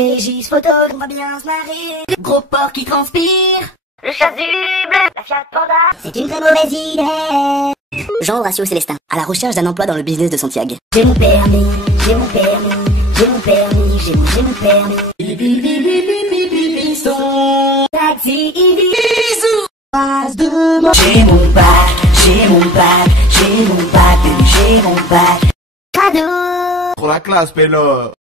Régis photo, on va bien se marrer. Gros porc qui transpire. Le chasuble, la Fiat Panda. C'est une très mauvaise idée. Jean Horatio Célestin, à la recherche d'un emploi dans le business de son Tiag. J'ai mon permis, j'ai mon permis, j'ai mon permis, j'ai mon permis. Taxi, bisous. J'ai mon bac, j'ai mon bac, j'ai mon bac, j'ai mon bac. Cadeau. Pour la classe, pélo.